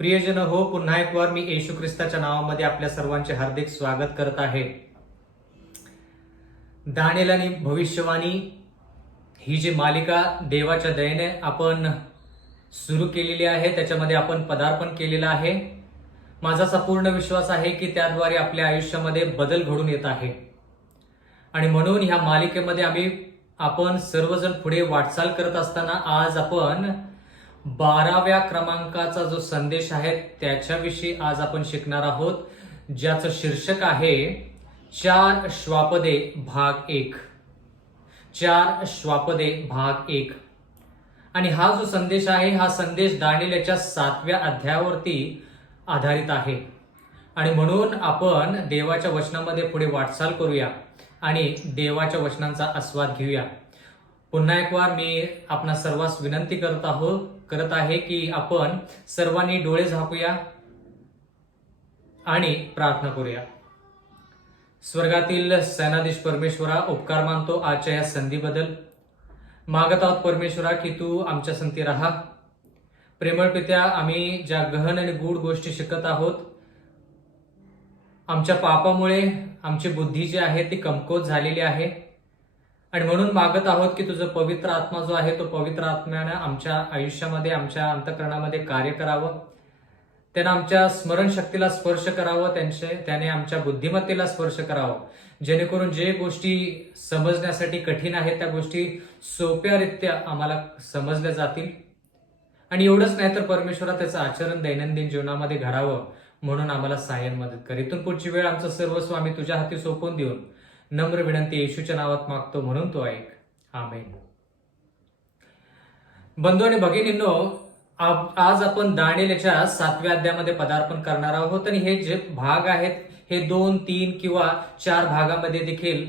प्रियजन हो, पुन्हा एक वार मी येशू ख्रिस्ताच्या नावामध्ये आपल्या सर्वांचे हार्दिक स्वागत करत आहे. दानिएल आणि भविष्यवाणी ही जी मालिका देवाच्या दयेने आपण सुरू केलेली आहे, त्याच्यामध्ये आपण पदार्पण केलेलं आहे. माझा असा पूर्ण विश्वास आहे की त्याद्वारे आपल्या आयुष्यामध्ये बदल घडून येत आहे आणि म्हणून ह्या मालिकेमध्ये आपण सर्वजण पुढे वाटचाल करत असताना आज आपण 12व्या क्रमांकाचा जो संदेश आहे त्याच्याविषयी आज आपण शिकणार आहोत, ज्याचं शीर्षक आहे 4 श्वापदे भाग 1. 4 श्वापदे भाग 1. आणि हा जो संदेश आहे, हा संदेश दानिएल याच्या 7व्या अध्यायावरती आधारित आहे. आणि म्हणून आपण देवाच्या वचनामध्ये पुढे वाटचाल करूया आणि देवाच्या वचनांचा आस्वाद घेऊया. पुन्हा एक वार मी आपणा सर्वांस विनंती करत आहे की आपण सर्वांनी डोळे झाकूया आणि प्रार्थना करूया. स्वर्गातील सेनाधीश परमेश्वरा, उपकार मानतो आजच्या या संधीबद्दल. मागत आहोत परमेश्वरा की तू आमच्या संगती राहा. प्रेमळ पित्या, आम्ही ज्या गहन आणि गूढ गोष्टी शिकत आहोत, आमच्या पापामुळे आमची बुद्धी जी आहे ती कमकुवत झालेली आहे आणि म्हणून मागत आहोत की तुझं पवित्र आत्मा जो आहे तो पवित्र आत्म्यानं आमच्या आयुष्यामध्ये, आमच्या अंतःकरणामध्ये कार्य करावं. त्यानं आमच्या स्मरणशक्तीला स्पर्श करावं, त्याने आमच्या बुद्धिमत्तेला स्पर्श करावं, जेणेकरून जे गोष्टी समजण्यासाठी कठीण आहेत त्या गोष्टी सोप्यारित्या आम्हाला समजल्या जातील. आणि एवढंच नाही तर परमेश्वरा, त्याचं आचरण दैनंदिन जीवनामध्ये घडावं म्हणून आम्हाला सहाय्य मदत कर. इथून पुढची वेळ आमचं सर्वस्व आम्ही तुझ्या हाती सोपवून देऊन नम्र विनंती येशूच्या नावात मागतो, म्हणून तो ऐक. आमेन. बंधू आणि भगिनींनो, आज आपण दानिएल याच्या 7व्या अध्यायामध्ये पदार्पण करणार आहोत आणि हे जे भाग आहेत हे 2, 3 किंवा 4 भागामध्ये देखील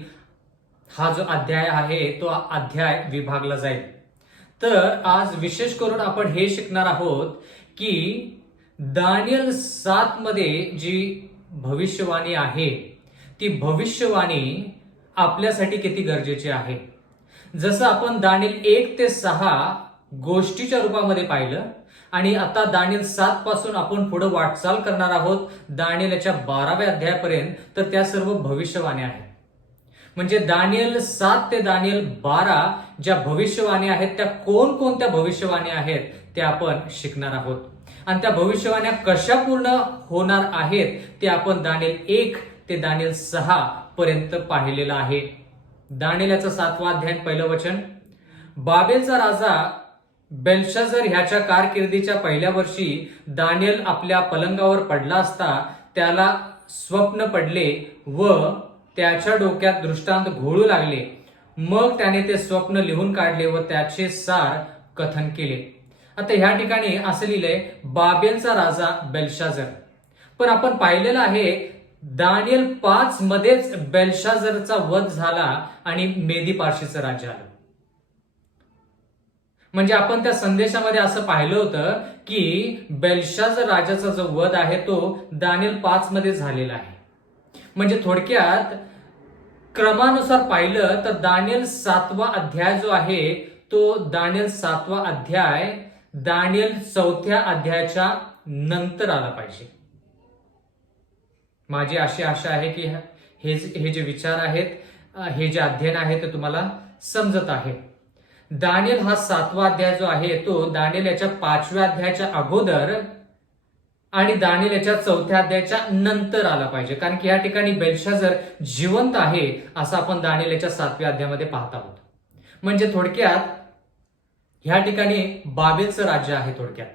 हा जो अध्याय आहे तो अध्याय विभागला जाईल. तर आज विशेष करून आपण हे शिकणार आहोत की दानिएल 7 मध्ये जी भविष्यवाणी आहे ती भविष्यवाणी आपल्यासाठी किती गरजेची आहे. जसं आपण दानिएल 1 ते 6 गोष्टीच्या रूपामध्ये पाहिलं आणि आता दानिएल 7 पासून आपण पुढे वाटचाल करणार आहोत दानिएल याच्या 12व्या अध्यायापर्यंत, तर त्या सर्व भविष्यवाण्या आहेत. म्हणजे दानिएल 7 ते दानिएल 12 ज्या भविष्यवाणी आहेत त्या कोणकोणत्या भविष्यवाणी आहेत ते आपण शिकणार आहोत. आणि त्या भविष्यवाण्या कशा पूर्ण होणार आहेत ते आपण दानिएल 1 ते दानिएल 6 पर्यंत पाहिलेलं आहे. दानिएल याचा 7वा अध्याय, पहिलं वचन. बाबेलचा राजा बेल्शाझर ह्याच्या कारकिर्दीच्या पहिल्या वर्षी दानिएल आपल्या पलंगावर पडला असता त्याला स्वप्न पडले व त्याच्या डोक्यात दृष्टांत घोळू लागले. मग त्याने ते स्वप्न लिहून काढले व त्याचे सार कथन केले. आता ह्या ठिकाणी असं लिहिलंय बाबेलचा राजा बेल्शाझर, पण आपण पाहिलेलं आहे दानिएल 5 मध्येच बेल्शाझरचा वध झाला आणि मेदी पार्शीचं राज्य आलं. म्हणजे आपण त्या संदेशामध्ये असं पाहिलं होतं की बेल्शाझर राजाचा जो वध आहे तो दानिएल 5 मध्ये झालेला आहे. म्हणजे थोडक्यात क्रमानुसार पाहिलं तर दानिएल 7वा अध्याय जो आहे तो दानिएल 7वा अध्याय दानिएल 4थ्या अध्यायाच्या नंतर आला पाहिजे. माझी अशी आशा आहे की हे जे विचार आहेत, हे जे अध्ययन आहे ते तुम्हाला समजत आहे. दानिएल हा 7वा अध्याय जो आहे तो दानिएल याच्या 5व्या अध्यायाच्या अगोदर आणि दानिएल याच्या 4थ्या अध्यायाच्या नंतर आला पाहिजे, कारण की या ठिकाणी बेल्शाझर जिवंत आहे असं आपण दानिएल याच्या 7व्या अध्यायामध्ये पाहत आहोत. म्हणजे थोडक्यात ह्या ठिकाणी बाबेलचं राज्य आहे थोडक्यात.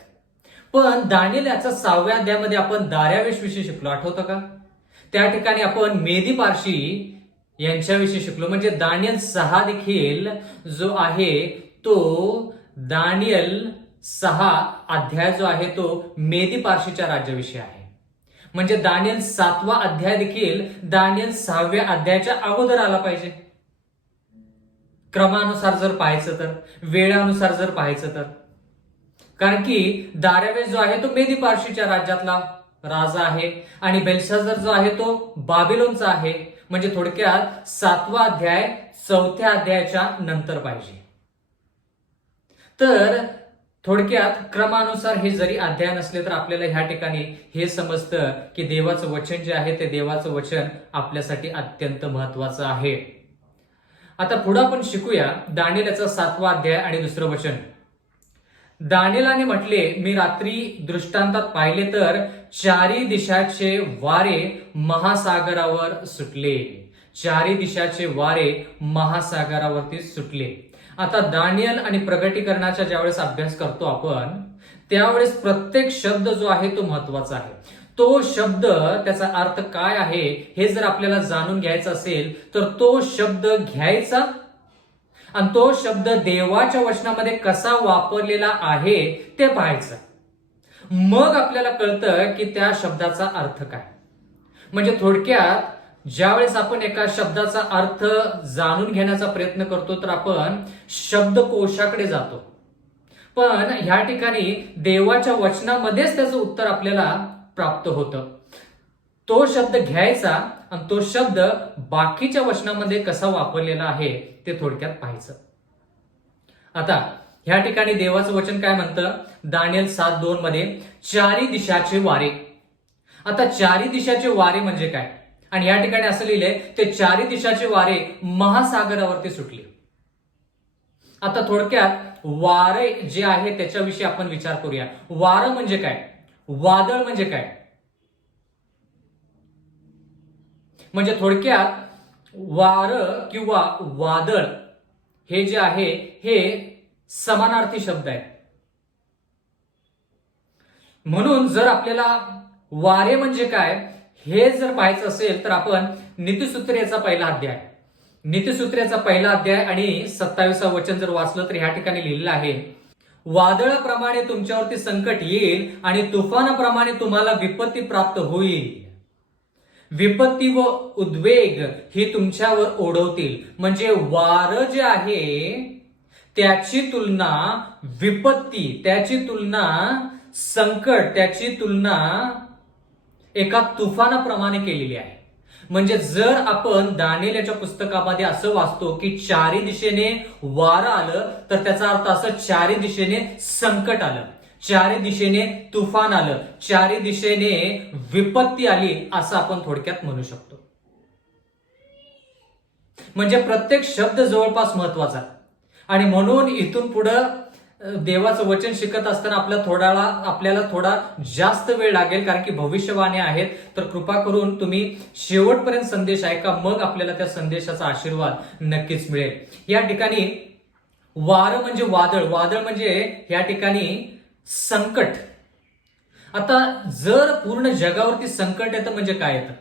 पण दानिएल याच्या 6व्या अध्यायामध्ये आपण दार्यावेश विषयी शिकलो, आठवतं का? त्या ठिकाणी आपण मेदी पार्शी यांच्याविषयी शिकलो. म्हणजे दानिएल 6 देखील जो आहे तो दानिएल 6 अध्याय जो आहे तो मेदी पार्शीच्या राज्याविषयी आहे. म्हणजे दानिएल 7वा अध्याय देखील दानिएल 6व्या अध्यायाच्या अगोदर आला पाहिजे. क्रमानुसार जर पाहायचं तर, वेळानुसार जर पाहायचं तर, कारण की दार्यावेश जो आहे तो मेदी पार्शीच्या राज्यातला राजा आहे आणि बेल्शाझर जो आहे तो बाबिलोनचा आहे. म्हणजे थोडक्यात 7वा अध्याय 4थ्या अध्यायाच्या नंतर पाहिजे. तर थोडक्यात क्रमानुसार हे जरी अध्याय नसले तर आपल्याला ह्या ठिकाणी हे समजतं की देवाचं वचन जे आहे ते देवाचं वचन आपल्यासाठी अत्यंत महत्वाचं आहे. आता पुढे आपण शिकूया दानिएलचा 7वा अध्याय आणि 2रं वचन. दानिएलाने म्हटले, मी रात्री दृष्टांतात पाहिले तर 4 दिशाचे वारे महासागरावर सुटले. 4 दिशाचे वारे महासागरावरती सुटले. आता दानिएल आणि प्रगटीकरणाच्या ज्यावेळेस अभ्यास करतो आपण त्यावेळेस प्रत्येक शब्द जो आहे तो महत्वाचा आहे. तो शब्द त्याचा अर्थ काय आहे हे जर आपल्याला जाणून घ्यायचं असेल तर तो शब्द घ्यायचा आणि तो शब्द देवाच्या वचनामध्ये कसा वापरलेला आहे ते पाहायचं. मग आपल्याला कळतं की त्या शब्दाचा अर्थ काय. म्हणजे थोडक्यात ज्यावेळेस आपण एका शब्दाचा अर्थ जाणून घेण्याचा प्रयत्न करतो तर आपण शब्दकोशाकडे जातो, पण ह्या ठिकाणी देवाच्या वचनामध्येच त्याचं उत्तर आपल्याला प्राप्त होतं. तो शब्द घ्यायचा आणि तो शब्द बाकीच्या वचनामध्ये कसा वापरलेला आहे ते थोडक्यात पाहायचं. आता ह्या ठिकाणी देवाचं वचन काय म्हणतं दानिएल 7:2 मध्ये 4 दिशाचे वारे. आता 4 दिशाचे वारे म्हणजे काय आणि या ठिकाणी असं लिहिलंय ते 4 दिशाचे वारे महासागरावरती सुटले. आता थोडक्यात वारे जे आहे त्याच्याविषयी आपण विचार करूया. वारं म्हणजे काय, वादळ म्हणजे काय. म्हणजे थोडक्यात वारं किंवा वादळ हे जे आहे हे समानार्थी शब्द आहे. म्हणून जर आपल्याला वारे म्हणजे काय हे जर पाहायचं असेल तर आपण नीतिसूत्रेचा पहिला अध्याय नीतिसूत्रेचा पहिला अध्याय आणि 27वं वचन जर वाचलं तर ह्या ठिकाणी लिहिलेलं आहे, वादळाप्रमाणे तुमच्यावरती संकट येईल आणि तुफानाप्रमाणे तुम्हाला विपत्ती प्राप्त होईल. विपत्ती व उद्वेग ही तुमच्यावर ओढवतील. म्हणजे वारं जे आहे त्याची तुलना विपत्ती, त्याची तुलना संकट, त्याची तुलना एका तुफानाप्रमाणे केलेली आहे. म्हणजे जर आपण दानिएलच्या पुस्तकामध्ये असं वाचतो की 4 दिशेने वारं आलं तर त्याचा अर्थ असं 4 दिशेने संकट आलं, 4 दिशेने तुफान आलं, 4 दिशेने विपत्ती आली असं आपण थोडक्यात म्हणू शकतो. म्हणजे प्रत्येक शब्द जवळपास महत्वाचा आणि म्हणून इथून पुढं देवाचं वचन शिकत असताना आपल्याला थोडा जास्त वेळ लागेल कारण की भविष्यवाणी आहेत. तर कृपा करून तुम्ही शेवटपर्यंत संदेश ऐका, मग आपल्याला त्या संदेशाचा आशीर्वाद नक्कीच मिळेल. या ठिकाणी वारं म्हणजे वादळ, वादळ म्हणजे या ठिकाणी संकट. आता जर पूर्ण जगावरती संकट येतं म्हणजे काय येतं,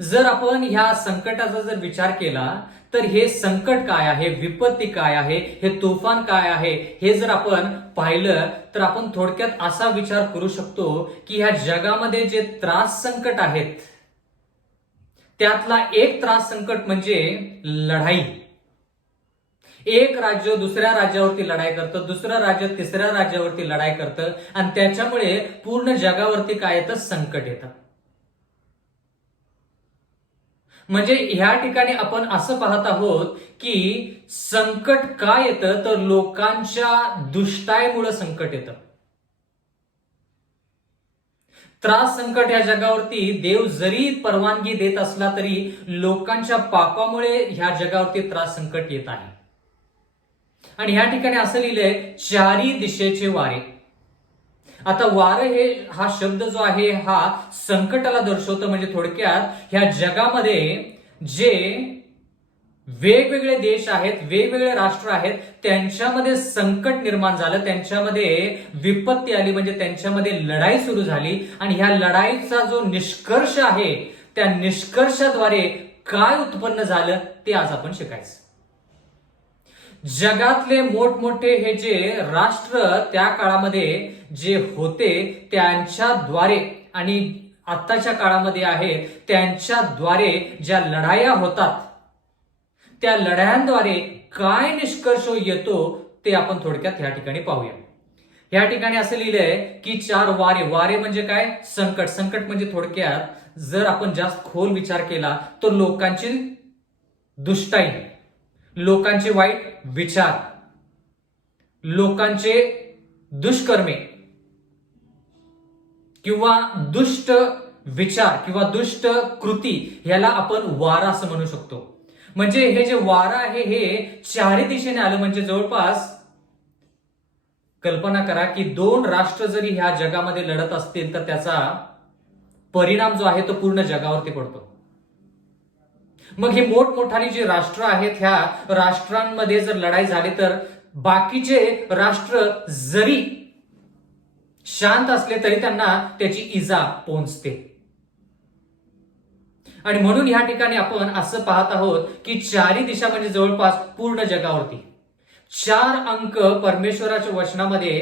जर आपण ह्या संकटाचा जर विचार केला तर हे संकट काय आहे, विपत्ती काय आहे, हे तुफान काय आहे हे जर आपण पाहिलं तर आपण थोडक्यात असा विचार करू शकतो की ह्या जगामध्ये जे त्रास संकट आहेत त्यातला एक त्रास संकट म्हणजे लढाई. एक राज्य दुसऱ्या राज्यावरती लढाई करतं, दुसरं राज्य तिसऱ्या राज्यावरती लढाई करतं आणि त्याच्यामुळे पूर्ण जगावरती काय येतं, संकट येतं. म्हणजे ह्या ठिकाणी आपण असं पाहत आहोत की संकट काय येतं तर लोकांच्या दुष्टाईमुळे संकट येतं. त्रास संकट या जगावरती देव जरी परवानगी देत असला तरी लोकांच्या पापामुळे ह्या जगावरती त्रास संकट येत आहे. आणि ह्या ठिकाणी असं लिहिलंय 4 दिशेचे वारे. आता वारं हे हा शब्द जो आहे हा संकटाला दर्शवतो. म्हणजे थोडक्यात ह्या जगामध्ये जे वेगवेगळे देश आहेत, वेगवेगळे राष्ट्र आहेत, त्यांच्यामध्ये संकट निर्माण झालं, त्यांच्यामध्ये विपत्ती आली, म्हणजे त्यांच्यामध्ये लढाई सुरू झाली आणि ह्या लढाईचा जो निष्कर्ष आहे त्या निष्कर्षाद्वारे काय उत्पन्न झालं ते आज आपण शिकायचं. जगातले मोठमोठे हे जे राष्ट्र त्या काळामध्ये जे होते त्यांच्याद्वारे आणि आत्ताच्या काळामध्ये आहेत त्यांच्याद्वारे ज्या लढाया होतात त्या लढायांद्वारे काय निष्कर्ष येतो ते आपण थोडक्यात या ठिकाणी पाहूया. या ठिकाणी असं लिहिलंय की 4 वारे. वारे म्हणजे काय, संकट. संकट म्हणजे थोडक्यात जर आपण जास्त खोल विचार केला तर लोकांची दुष्टाई, लोकांचे वाईट विचार, लोकांचे दुष्कर्मे किंवा दुष्ट विचार किंवा दुष्ट कृती ह्याला आपण वारा असं म्हणू शकतो. म्हणजे हे जे वारा आहे हे चारी दिशेने आलं, म्हणजे जवळपास कल्पना करा की दोन राष्ट्र जरी ह्या जगामध्ये लढत असतील तर त्याचा परिणाम जो आहे तो पूर्ण जगावरती पडतो. मग हे मोठमोठाली जी राष्ट्र आहेत ह्या राष्ट्रांमध्ये जर लढाई झाली तर बाकीचे राष्ट्र जरी शांत असले तरी त्यांना त्याची इजा पोहोचते. आणि म्हणून या ठिकाणी आपण असं पाहत आहोत की चारी दिशा म्हणजे जवळपास पूर्ण जगावरती 4 अंक परमेश्वराच्या वचनामध्ये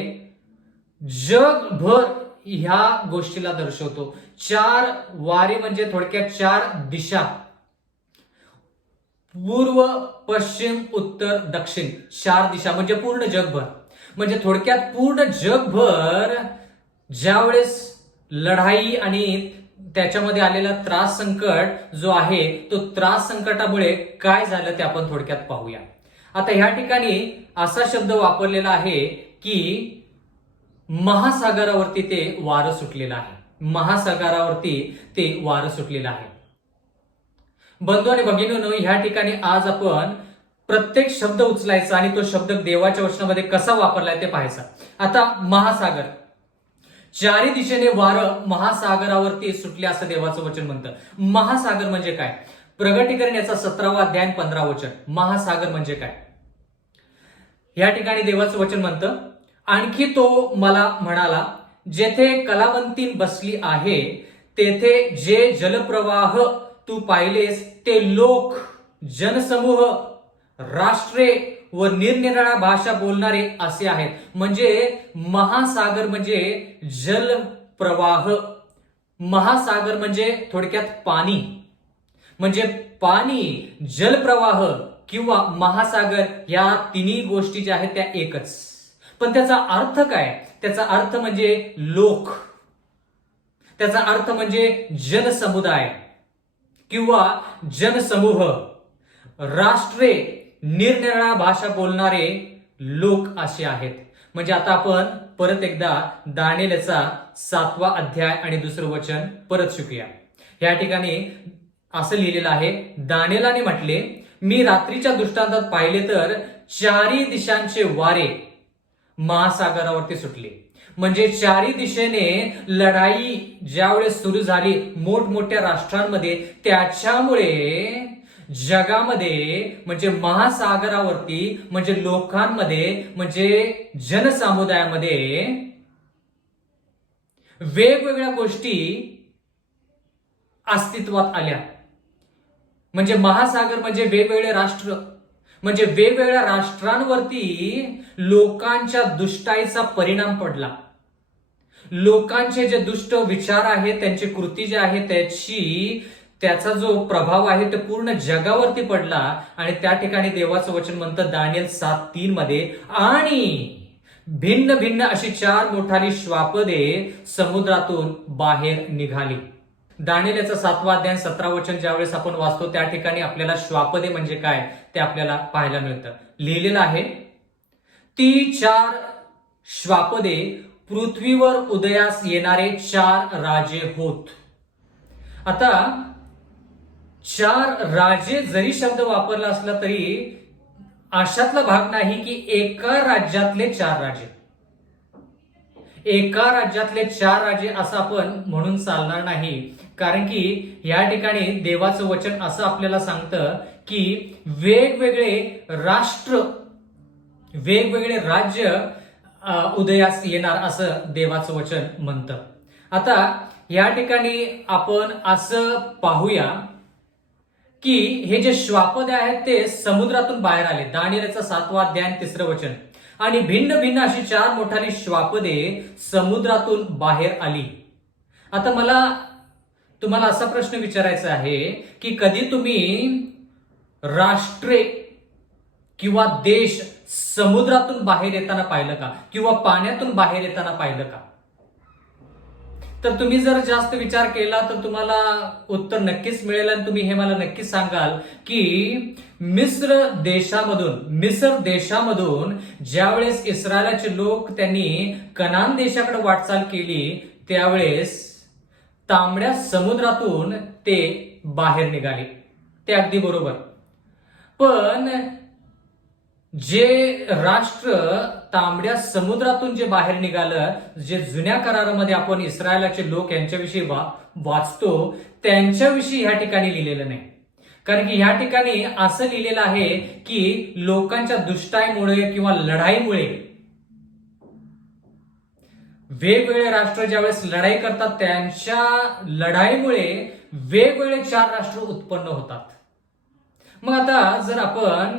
जगभर ह्या गोष्टीला दर्शवतो. 4 वारे म्हणजे थोडक्यात 4 दिशा, पूर्व पश्चिम उत्तर दक्षिण 4 दिशा म्हणजे पूर्ण जगभर. म्हणजे थोडक्यात पूर्ण जगभर ज्यावेळेस लढाई आणि त्याच्यामध्ये आलेला त्रास संकट जो आहे तो त्रास संकटामुळे काय झालं ते आपण थोडक्यात पाहूया. आता ह्या ठिकाणी असा शब्द वापरलेला आहे की महासागरावरती ते वारं सुटलेलं आहे. महासागरावरती ते वारं सुटलेलं आहे. बंधू आणि भगिनींनो, ह्या ठिकाणी आज आपण प्रत्येक शब्द उचलायचा आणि तो शब्द देवाच्या वचनामध्ये कसा वापरलाय ते पाहायचा. आता महासागर, चारी दिशेने वारं महासागरावरती सुटले असं देवाचं वचन म्हणतं. महासागर म्हणजे काय? प्रगटीकरण याचा 17वा अध्याय 15 वचन. महासागर म्हणजे काय या ठिकाणी देवाचं वचन म्हणतं, आणखी तो मला म्हणाला, जेथे कलावंतीन बसली आहे तेथे जे जलप्रवाह तू पाहिलेस ते लोक, जनसमूह, राष्ट्रे व निरनिराळ्या भाषा बोलणारे असे आहेत. म्हणजे महासागर म्हणजे जलप्रवाह, महासागर म्हणजे थोडक्यात पाणी, म्हणजे पाणी, जलप्रवाह किंवा महासागर या तिन्ही गोष्टी ज्या आहेत त्या एकच. पण त्याचा अर्थ काय? त्याचा अर्थ म्हणजे लोक, त्याचा अर्थ म्हणजे जनसमुदाय किंवा जनसमूह, राष्ट्रे, निरनिराळ्या भाषा बोलणारे लोक असे आहेत. म्हणजे आता आपण परत एकदा दानिएलचा 7वा अध्याय आणि 2रं वचन परत शिकूया. या ठिकाणी असं लिहिलेलं आहे, दानिएलाने म्हटले, मी रात्रीच्या दृष्टांतात पाहिले तर चारी दिशांचे वारे महासागरावरती सुटले. म्हणजे चारी दिशेने लढाई ज्यावेळेस सुरू झाली मोठमोठ्या राष्ट्रांमध्ये, त्याच्यामुळे जगामध्ये म्हणजे महासागरावरती म्हणजे लोकांमध्ये म्हणजे जनसमुदायामध्ये वेगवेगळ्या गोष्टी अस्तित्वात आल्या. म्हणजे महासागर म्हणजे वेगवेगळे राष्ट्र, म्हणजे वेगवेगळ्या राष्ट्रांवरती लोकांच्या दुष्टाईचा परिणाम पडला. लोकांचे जे दुष्ट विचार आहेत, त्यांची कृती जी आहे त्याचा जो प्रभाव आहे तो पूर्ण जगावरती पडला. आणि त्या ठिकाणी देवाचं वचन म्हणतं दानिएल 7:3 मध्ये, आणि भिन्न भिन्न अशी 4 मोठाली श्वापदे समुद्रातून बाहेर निघाली. दानिएलचा 7वा अध्याय 17 वचन ज्यावेळेस आपण वाचतो त्या ठिकाणी आपल्याला श्वापदे म्हणजे काय ते आपल्याला पाहायला मिळतं. लिहिलेलं आहे, ती 4 श्वापदे पृथ्वीवर उदयास येणारे 4 राजे होत. आता 4 राजे जरी शब्द वापरला असला तरी अशातला भाग नाही की एका राज्यातले 4 राजे, एका राज्यातले 4 राजे असं आपण म्हणून चालणार नाही. कारण की या ठिकाणी देवाचं वचन असं आपल्याला सांगतं की वेगवेगळे राष्ट्र, वेगवेगळे राज्य उदयास येणार असं देवाचं वचन म्हणतं. आता या ठिकाणी आपण असं पाहूया की हे जे श्वापदे आहेत ते समुद्रातून बाहेर आले. दानिएलचा 7वा अध्याय 3रं वचन, आणि भिन्न भिन्न अशी 4 मोठाली श्वापदे समुद्रातून बाहेर आली. आता मला तुम्हाला असा प्रश्न विचारायचा आहे की कधी तुम्ही राष्ट्रे किंवा देश समुद्रातून बाहेर येताना पाहिलं का? किंवा पाण्यातून बाहेर येताना पाहिलं का? तर तुम्ही जर जास्त विचार केला तर तुम्हाला उत्तर नक्कीच मिळेल आणि तुम्ही हे मला नक्कीच सांगाल की मिस्र देशामधून ज्यावेळेस इस्रायलाचे लोक त्यांनी कनान देशाकडे वाटचाल केली त्यावेळेस तांबड्या समुद्रातून ते बाहेर निघाले. ते अगदी बरोबर. पण जे राष्ट्र तांबड्या समुद्रातून जे बाहेर निघालं, जे जुन्या करारामध्ये आपण इस्रायलाचे लोक यांच्याविषयी वाचतो त्यांच्याविषयी ह्या ठिकाणी लिहिलेलं नाही. कारण की ह्या ठिकाणी असं लिहिलेलं आहे की लोकांच्या दुष्टाईमुळे किंवा लढाईमुळे वेगवेगळे राष्ट्र ज्यावेळेस लढाई करतात त्यांच्या लढाईमुळे वेगवेगळे 4 राष्ट्र उत्पन्न होतात. मग आता जर आपण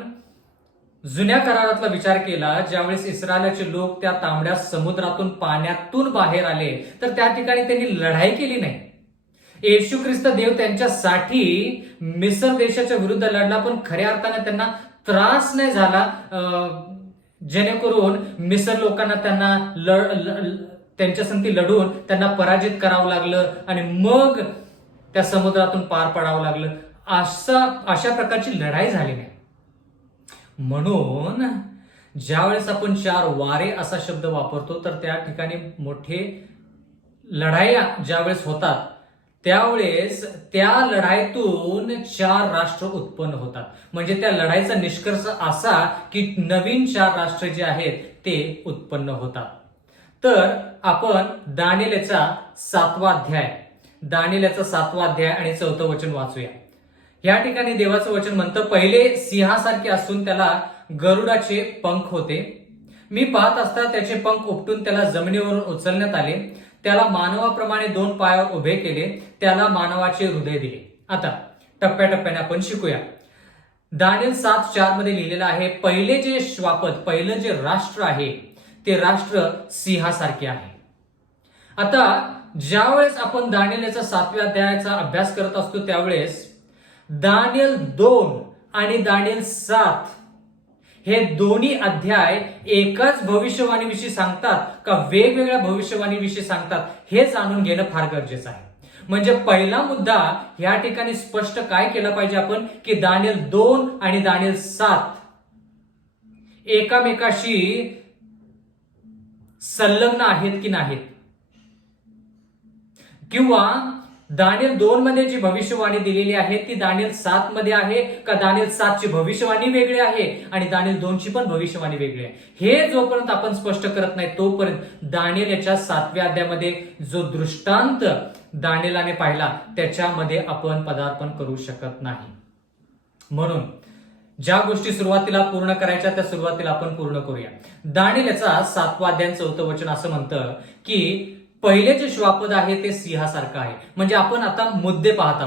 जुन्या करारातला विचार केला, ज्यावेळेस इस्रायलाचे लोक त्या तांबड्या समुद्रातून पाण्यातून बाहेर आले तर त्या ठिकाणी त्यांनी लढाई केली नाही. येशू ख्रिस्त देव त्यांच्यासाठी मिस्र देशाच्या विरुद्ध लढला, पण खऱ्या अर्थाने त्यांना त्रास नाही झाला, जेणेकरून मिस्र लोकांना त्यांच्यासंगती लढून त्यांना पराजित करावं लागलं आणि मग त्या समुद्रातून पार पडावं लागलं. अशा प्रकारची लढाई झाली नाही. म्हणून ज्यावेळेस आपण 4 वारे असा शब्द वापरतो तर त्या ठिकाणी मोठे लढाया ज्यावेळेस होतात त्यावेळेस त्या लढाईतून 4 राष्ट्र उत्पन्न होतात. म्हणजे त्या लढाईचा निष्कर्ष असा की नवीन 4 राष्ट्र जे आहेत ते उत्पन्न होतात. तर आपण दानिएलचा 7वा अध्याय आणि 4थं वचन वाचूया. या ठिकाणी देवाचं वचन म्हणतं, पहिले सिंहासारखे असून त्याला गरुडाचे पंख होते. मी पाहत असता त्याचे पंख उपटून त्याला जमिनीवरून उचलण्यात आले. त्याला मानवाप्रमाणे 2 पायावर उभे केले. त्याला मानवाचे हृदय दिले. आता टप्प्याटप्प्याने आपण शिकूया. दानिएल 7:4 मध्ये लिहिलेलं आहे, पहिलं जे राष्ट्र आहे ते राष्ट्र सिंहासारखे आहे. आता ज्यावेळेस आपण दानिएलचा 7व्या अध्यायाचा अभ्यास करत असतो त्यावेळेस दानिएल 2 आणि दानिएल 7 हे दोन्ही अध्याय एकाच भविष्यवाणीविषयी सांगतात का वेगवेगळ्या भविष्यवाणीविषयी सांगतात हे जाणून घेणं फार गरजेचं आहे. म्हणजे पहिला मुद्दा या ठिकाणी स्पष्ट काय केला पाहिजे आपण की दानिएल 2 आणि दानिएल 7 एकामेकाशी संलग्न आहेत की नाहीत, किंवा दानिएल 2 मध्ये जी भविष्यवाणी दिलेली आहे ती दानिएल 7 मध्ये आहे का दानिएल 7 ची भविष्यवाणी वेगळी आहे आणि दानिएल 2 ची पण भविष्यवाणी वेगळी आहे. हे जोपर्यंत आपण स्पष्ट करत नाही तोपर्यंत दानिएल याच्या 7व्या अध्यायामध्ये जो दृष्टांत दानिएलाने पाहिला त्याच्यामध्ये आपण पदार्पण करू शकत नाही. म्हणून ज्या गोष्टी सुरुवातीला पूर्ण करायच्या त्या सुरुवातीला आपण पूर्ण करूया. दानिएल याचा 7वा अध्याय 4थं वचन असं म्हणतं की पहिले जे श्वापद आहे ते सिंहासारखं आहे. म्हणजे आपण आता मुद्दे पाहत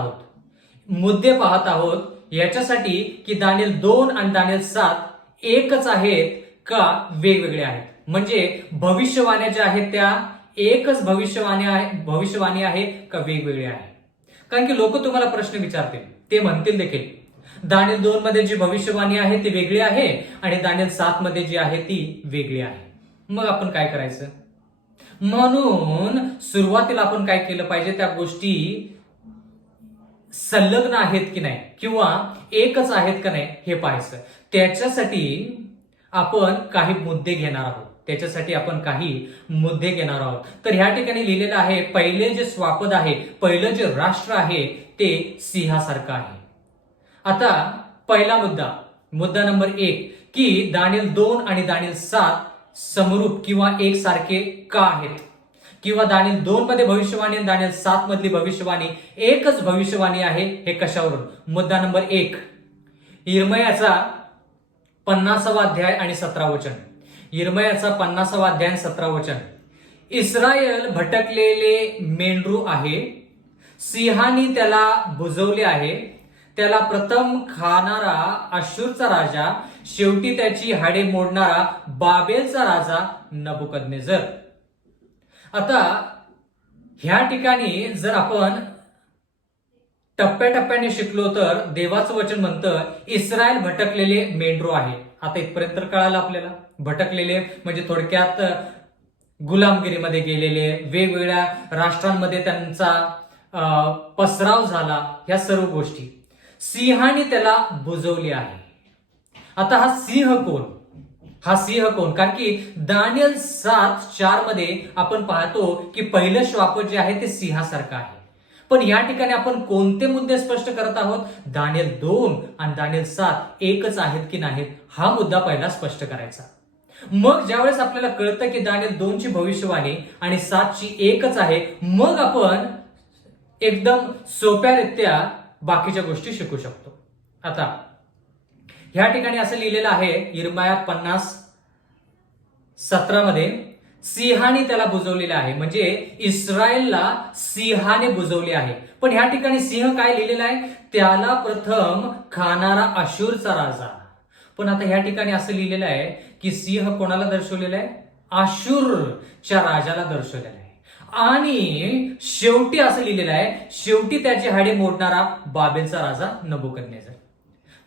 आहोत याच्यासाठी की दानिएल 2 आणि दानिएल 7 एकच आहेत का वेगवेगळे आहेत. म्हणजे भविष्यवाण्या ज्या आहेत त्या एकच भविष्यवाणी आहे का वेगवेगळे आहे. कारण की लोक तुम्हाला प्रश्न विचारतील, ते म्हणतील देखील दानिएल 2 मध्ये जी भविष्यवाणी आहे ती वेगळी आहे आणि दानिएल 7 मध्ये जी आहे ती वेगळी आहे. मग आपण काय करायचं. म्हणून सुरुवातीला आपण काय केलं पाहिजे, त्या गोष्टी संलग्न आहेत की नाही किंवा एकच आहेत का नाही हे पाहायचं. त्याच्यासाठी आपण काही मुद्दे घेणार आहोत. तर ह्या ठिकाणी लिहिलेलं आहे पहिले जे स्वापद आहे, पहिलं जे राष्ट्र आहे ते सिंहासारखं आहे. आता पहिला मुद्दा नंबर 1 की दानिएल 2 आणि दानिएल 7 समरूप किंवा एकसारखे का आहेत, किंवा दानिएल 2 मध्ये भविष्यवाणी आणि दानिएल 7 मधली भविष्यवाणी एकच भविष्यवाणी आहे हे कशावरून. मुद्दा नंबर 1 यिर्मयाचा 50वा अध्याय आणि 17 वचन. यिर्मयाचा 50वा अध्याय आणि 17 वचन. इस्रायल भटकलेले मेंढरू आहे, सिंहानी त्याला बुजवले आहे. त्याला प्रथम खाणारा अश्शूरचा राजा, शेवटी त्याची हाडे मोडणारा बाबेलचा राजा नबुकदनेझर. आता ह्या ठिकाणी जर आपण टप्प्याटप्प्याने शिकलो तर देवाचं वचन म्हणतं इस्रायल भटकलेले मेंढरू आहे. आता इथपर्यंत कळालं आपल्याला. भटकलेले म्हणजे थोडक्यात गुलामगिरीमध्ये गेलेले, वेगवेगळ्या राष्ट्रांमध्ये त्यांचा पसराव झाला, ह्या सर्व गोष्टी सिंहाने त्याला बुजवली आहे. आता हा सिंह कोण? हा सिंह कोण? कारण की दानियल 7:4 मध्ये आपण पाहतो की पहिलं श्वाप जे आहे ते सिंहासारखं आहे. पण या ठिकाणी आपण कोणते मुद्दे स्पष्ट करत आहोत? दानियल 2 आणि दानियल 7 एकच आहेत की नाहीत, हा मुद्दा पहिला स्पष्ट करायचा. मग ज्यावेळेस आपल्याला कळतं की दानियल 2 ची भविष्यवाणी आणि 7 ची एकच आहे, मग आपण एकदम सोप्यारित्या बाकीच्या गोष्टी शिकू शकतो. आता ह्या ठिकाणी असं लिहिलेलं आहे यिर्मया 50:17 मध्ये, सिंहाने त्याला बुजवलेलं आहे. म्हणजे इस्रायलला सिंहाने बुजवले आहे. पण ह्या ठिकाणी सिंह काय लिहिलेला आहे? त्याला प्रथम खाणारा अशूरचा राजा. पण आता ह्या ठिकाणी असं लिहिलेलं आहे की सिंह कोणाला दर्शवलेला आहे? अशूरच्या राजाला दर्शवलेला आहे. आणि शेवटी असं लिहिलेलं आहे, शेवटी त्याची हाडे मोडणारा बाबेलचा राजा नबुकदनेझर.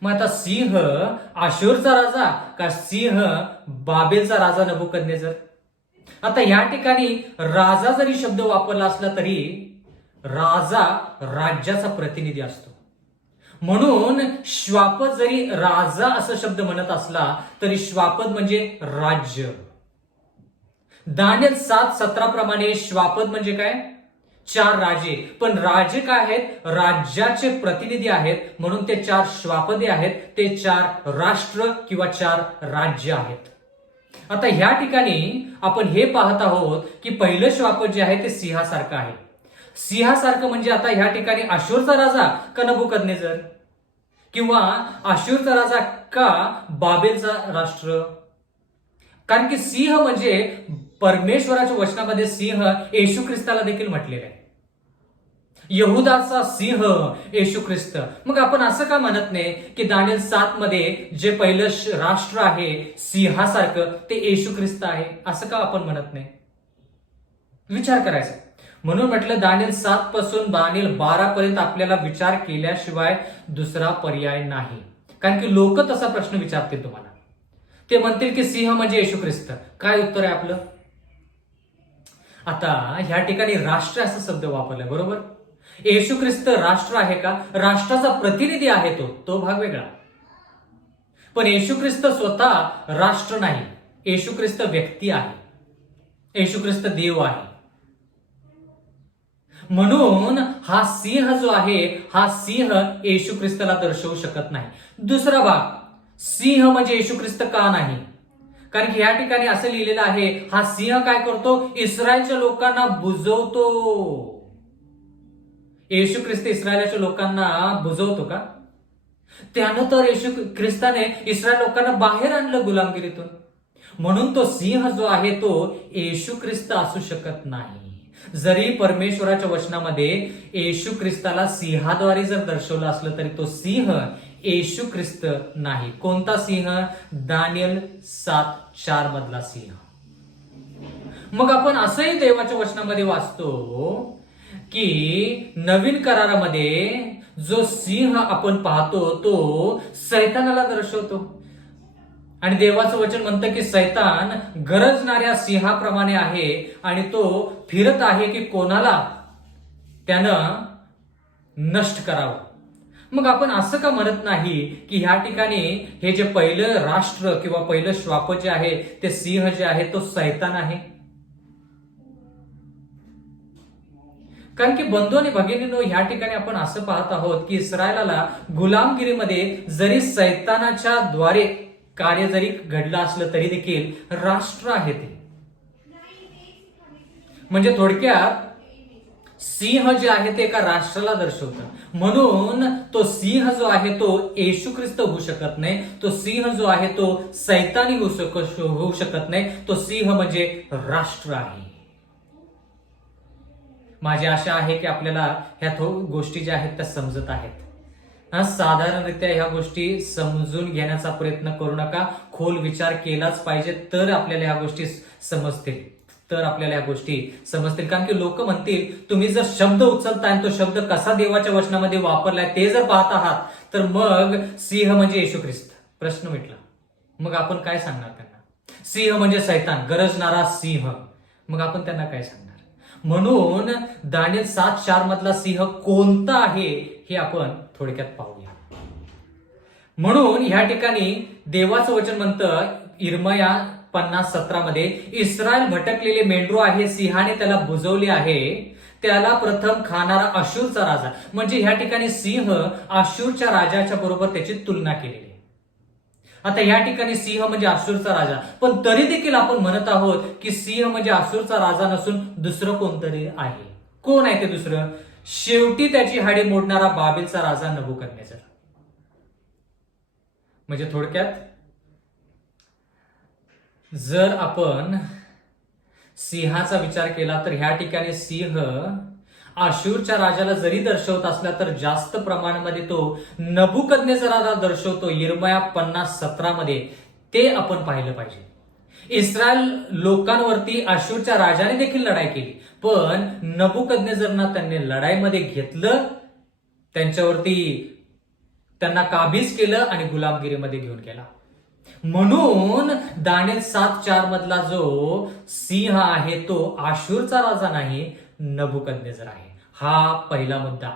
मग आता सिंह अशूरचा राजा का सिंह बाबेलचा राजा नबुकदनेझर? आता या ठिकाणी राजा जरी शब्द वापरला असला तरी राजा राज्याचा प्रतिनिधी असतो. म्हणून श्वापद जरी राजा असं शब्द म्हणत असला तरी श्वापद म्हणजे राज्य. दानियल 7:17 प्रमाणे श्वापद म्हणजे काय? 4 राजे. पण राजे काय आहेत? राज्याचे प्रतिनिधी आहेत, म्हणून ते 4 श्वापदे आहेत. ते 4 राष्ट्र किंवा 4 राज्य आहेत. आता ह्या ठिकाणी आपण हे पाहत आहोत की पहिलं श्वापद जे आहे ते सिंहासारखं आहे. सिंहासारखं म्हणजे आता ह्या ठिकाणी अशूरचा राजा का नबुकदनेझर? किंवा अशूरचा राजा का बाबेलचा राष्ट्र? कारण की सिंह म्हणजे परमेश्वराच्या वचनामध्ये सिंह येशू ख्रिस्ताला देखील म्हटलेलं आहे. यहुदाचा सिंह येशू ख्रिस्त. मग आपण असं का म्हणत नाही की दानियल 7 मध्ये जे पहिलं राष्ट्र आहे सिंहासारखं ते येशू ख्रिस्त आहे? असं का आपण म्हणत नाही? विचार करायचा. म्हणून म्हटलं दानियल 7 पासून दानियल 12 पर्यंत आपल्याला विचार केल्याशिवाय दुसरा पर्याय नाही. कारण की लोक तसा प्रश्न विचारतील तुम्हाला. ते म्हणतील की सिंह म्हणजे येशू ख्रिस्त. काय उत्तर आहे आपलं? आता ह्या ठिकाणी राष्ट्र असा शब्द वापरलाय, बरोबर? येशू ख्रिस्त राष्ट्र आहे का? राष्ट्राचा प्रतिनिधी आहे तो भाग वेगळा. पण येशू ख्रिस्त स्वतः राष्ट्र नाही. येशू ख्रिस्त व्यक्ती आहे. येशू ख्रिस्त देव आहे. म्हणून हा सिंह जो आहे हा सिंह येशू ख्रिस्ताला दर्शवू शकत नाही. दुसरा भाग, सिंह म्हणजे येशू ख्रिस्त का नाही? कारण की या ठिकाणी असं लिहिलेलं आहे, हा सिंह काय करतो? इस्रायलच्या लोकांना बुजवतो. येशू ख्रिस्त इस्रायलच्या लोकांना बुजवतो का? त्यानं तर येशू ख्रिस्ताने इस्रायल लोकांना बाहेर आणलं गुलामगिरीतून. म्हणून तो सिंह जो आहे तो येशू ख्रिस्त असू शकत नाही. जरी परमेश्वराच्या वचनामध्ये येशू ख्रिस्ताला सिंहाद्वारे जर दर्शवलं असलं तरी तो सिंह येशू ख्रिस्त नाही. कोणता सिंह? दानियल 7:4 मधला सिंह. मग आपण असंही देवाच्या वचनामध्ये वाचतो की नवीन करारामध्ये जो सिंह आपण पाहतो तो सैतानाला दर्शवतो. आणि देवाचं वचन म्हणतं की सैतान गरजणाऱ्या सिंहाप्रमाणे आहे आणि तो फिरत आहे की कोणाला त्यानं नष्ट करावं. मग आपण असं का म्हणत नाही की ह्या ठिकाणी हे जे पहिलं राष्ट्र किंवा पहिलं श्वाप जे आहे ते सिंह जे आहे तो सैतान आहे? कारण की बंधू आणि भगिनींनो, ह्या ठिकाणी आपण असं पाहत आहोत की इस्रायलाला गुलामगिरीमध्ये जरी सैतानाच्या द्वारे कार्य जरी घडलं असलं तरी देखील राष्ट्र आहे ते. म्हणजे थोडक्यात सिंह जे आहे ते एका राष्ट्राला दर्शवतं. म्हणून तो सिंह जो आहे तो येशू ख्रिस्त होऊ शकत नाही. तो सिंह जो आहे तो सैतानी होऊ शकत नाही. तो सिंह म्हणजे राष्ट्र आहे. माझी आशा आहे की आपल्याला ह्या गोष्टी ज्या आहेत त्या समजत आहेत. साधारणरित्या ह्या गोष्टी समजून घेण्याचा प्रयत्न करू नका. खोल विचार केलाच पाहिजे तर आपल्याला ह्या गोष्टी समजतील. कारण की लोक म्हणतील तुम्ही जर शब्द उचलताय तो शब्द कसा देवाच्या वचनामध्ये वापरलाय ते जर पाहत आहात तर मग सिंह म्हणजे येशू ख्रिस्त. प्रश्न मिटला. मग आपण काय सांगणार त्यांना? सिंह म्हणजे सैतान, गरजणारा सिंह. मग आपण त्यांना काय सांगणार? म्हणून दानिएल 7:4 मधला सिंह कोणता आहे हे आपण थोडक्यात पाहूया. म्हणून ह्या ठिकाणी देवाचं वचन म्हणतं इर्मया 50:17 मध्ये, इस्रायल भटकलेले मेंढरू आहे, सिंहाने त्याला बुजवले आहे, त्याला प्रथम खाणारा अशूरचा राजा. म्हणजे ह्या ठिकाणी सिंह अशूरच्या राजाच्या बरोबर त्याची तुलना केलेली आहे. आता या ठिकाणी सिंह म्हणजे अशूरचा राजा, पण तरी देखील आपण म्हणत आहोत की सिंह म्हणजे अशूरचा राजा नसून दुसरं कोणतरी आहे. कोण आहे ते दुसरं? शेवटी त्याची हाडे मोडणारा बाबेलचा राजा नबुकदनेस्सर. म्हणजे थोडक्यात जर आपण सिंहाचा विचार केला तर ह्या ठिकाणी सिंह आशूरच्या राजाला जरी दर्शवत असला तर जास्त प्रमाणामध्ये तो नबुकदनेस्सराला दर्शवतो. इर्मया 50:17 मध्ये ते आपण पाहिलं पाहिजे. इस्रायल लोकांवरती आशूरच्या राजाने देखील लढाई केली, पण नबुकदनेस्सरना त्यांनी लढाईमध्ये घेतलं, त्यांना काबीज केलं आणि गुलामगिरीमध्ये घेऊन गेला. म्हणून दानिएल 7:4 मधला जो सिंह आहे तो आशूरचा राजा नाही, नबुकदनेस्सर आहे. हा पहिला मुद्दा.